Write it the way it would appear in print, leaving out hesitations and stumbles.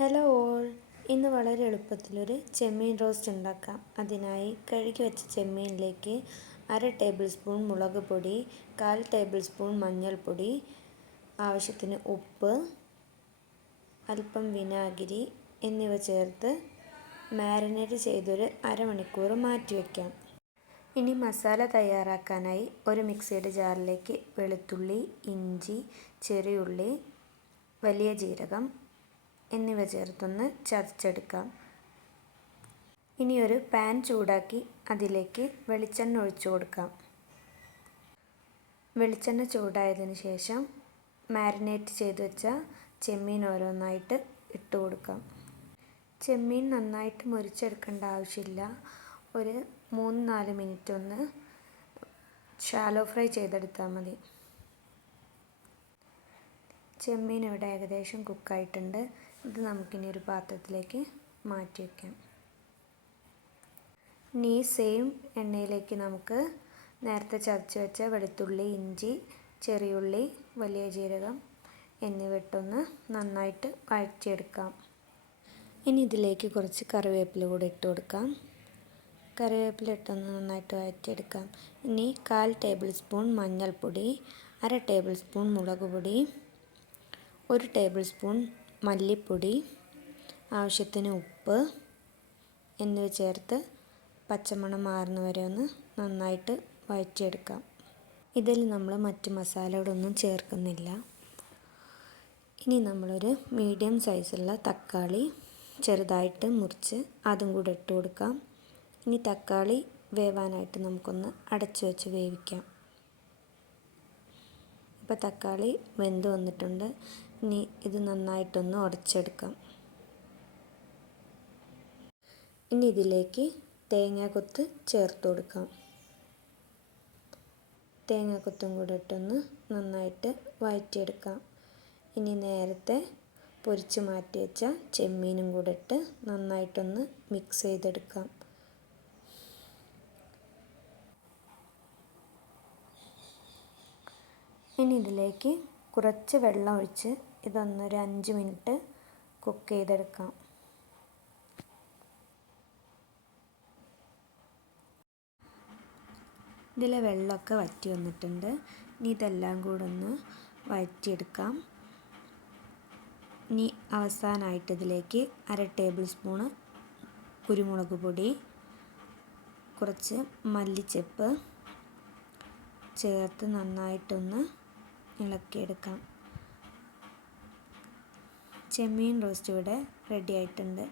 Hello all, ഇന്ന് വളരെ എളുപ്പത്തിലൊരു ചെമ്മീൻ roast ഉണ്ടാക്കാം. അതിനായി കഴുകി വെച്ച ചെമ്മീനിലേക്ക് 1/2 ടേബിൾ സ്പൂൺ മുളക് പൊടി, 1/4 ടേബിൾ സ്പൂൺ മഞ്ഞൾപ്പൊടി, ആവശ്യത്തിന് ഉപ്പ്, അല്പം വിനാഗിരി എന്നിവ ചേർത്ത് മാരിനേറ്റ് ചെയ്തൊരു അരമണിക്കൂർ മാറ്റി വയ്ക്കാം. ഇനി മസാല തയ്യാറാക്കാനായി ഒരു മിക്സിയുടെ ജാറിലേക്ക് വെളുത്തുള്ളി, ഇഞ്ചി, ചെറിയുള്ളി, വലിയ ജീരകം എന്നിവ ചേർത്തൊന്ന് ചതച്ചെടുക്കാം. ഇനി ഒരു പാൻ ചൂടാക്കി അതിലേക്ക് വെളിച്ചെണ്ണ ഒഴിച്ചു കൊടുക്കാം. വെളിച്ചെണ്ണ ചൂടായതിനു ശേഷം മാരിനേറ്റ് ചെയ്ത് വെച്ച ചെമ്മീൻ ഓരോന്നായിട്ട് ഇട്ട് കൊടുക്കാം. ചെമ്മീൻ നന്നായിട്ട് മുരിച്ചെടുക്കേണ്ട ആവശ്യമില്ല. ഒരു 3-4 മിനിറ്റ് ഒന്ന് ഷാലോ ഫ്രൈ ചെയ്തെടുത്താൽ മതി. ചെമ്മീൻ ഇവിടെ ഏകദേശം കുക്കായിട്ടുണ്ട്. ഇത് നമുക്കിനി ഒരു പാത്രത്തിലേക്ക് മാറ്റി വയ്ക്കാം. ഇനി സെയിം എണ്ണയിലേക്ക് നമുക്ക് നേരത്തെ ചതച്ച് വെച്ച വെളുത്തുള്ളി, ഇഞ്ചി, ചെറിയുള്ളി, വലിയ ജീരകം എന്നിവ ഇട്ടൊന്ന് നന്നായിട്ട് വഴറ്റിയെടുക്കാം. ഇനി ഇതിലേക്ക് കുറച്ച് കറിവേപ്പില കൂടെ ഇട്ട് കൊടുക്കാം. കറിവേപ്പില ഇട്ടൊന്ന് നന്നായിട്ട് വഴറ്റിയെടുക്കാം. ഇനി 1/4 ടേബിൾ സ്പൂൺ മഞ്ഞൾപ്പൊടി, 1/2 ടേബിൾ സ്പൂൺ മുളക് പൊടി, 1 ടേബിൾ സ്പൂൺ മല്ലിപ്പൊടി, ആവശ്യത്തിന് ഉപ്പ് എന്നിവ ചേർത്ത് പച്ചമണം മാറുന്നവരെ ഒന്ന് നന്നായിട്ട് വഴറ്റിയെടുക്കാം. ഇതിൽ നമ്മൾ മറ്റ് മസാലകളൊന്നും ചേർക്കുന്നില്ല. ഇനി നമ്മളൊരു മീഡിയം സൈസുള്ള തക്കാളി ചെറുതായിട്ട് മുറിച്ച് അതും കൂടെ ഇട്ട് കൊടുക്കാം. ഇനി തക്കാളി വേവാനായിട്ട് നമുക്കൊന്ന് അടച്ചു വെച്ച് വേവിക്കാം. ഇപ്പോൾ തക്കാളി വെന്ത് വന്നിട്ടുണ്ട്. ഇനി ഇത് നന്നായിട്ടൊന്ന് ഉടച്ചെടുക്കാം. ഇനി ഇതിലേക്ക് തേങ്ങാക്കൊത്ത് ചേർത്ത് കൊടുക്കാം. തേങ്ങാക്കൊത്തും കൂടെ ഇട്ടൊന്ന് നന്നായിട്ട് വഴറ്റിയെടുക്കാം. ഇനി നേരത്തെ പൊരിച്ച് മാറ്റി വെച്ച ചെമ്മീനും കൂടെ ഇട്ട് നന്നായിട്ടൊന്ന് മിക്സ് ചെയ്തെടുക്കാം. ഇനി ഇതിലേക്ക് കുറച്ച് വെള്ളം ഒഴിച്ച് ഇതൊന്നൊരു 5 മിനിറ്റ് കുക്ക് ചെയ്തെടുക്കാം. ഇതിലെ വെള്ളമൊക്കെ വറ്റി വന്നിട്ടുണ്ട്. ഇനി ഇതെല്ലാം കൂടെ ഒന്ന് വഴറ്റിയെടുക്കാം. ഇനി അവസാനമായിട്ട് ഇതിലേക്ക് 1/2 ടേബിൾ സ്പൂണ് കുരുമുളക് പൊടി, കുറച്ച് മല്ലിച്ചപ്പ് ചേർത്ത് നന്നായിട്ടൊന്ന് ഇളക്കിയെടുക്കാം. ചെമ്മീൻ റോസ്റ്റ് ഇവിടെ റെഡി ആയിട്ടുണ്ട്.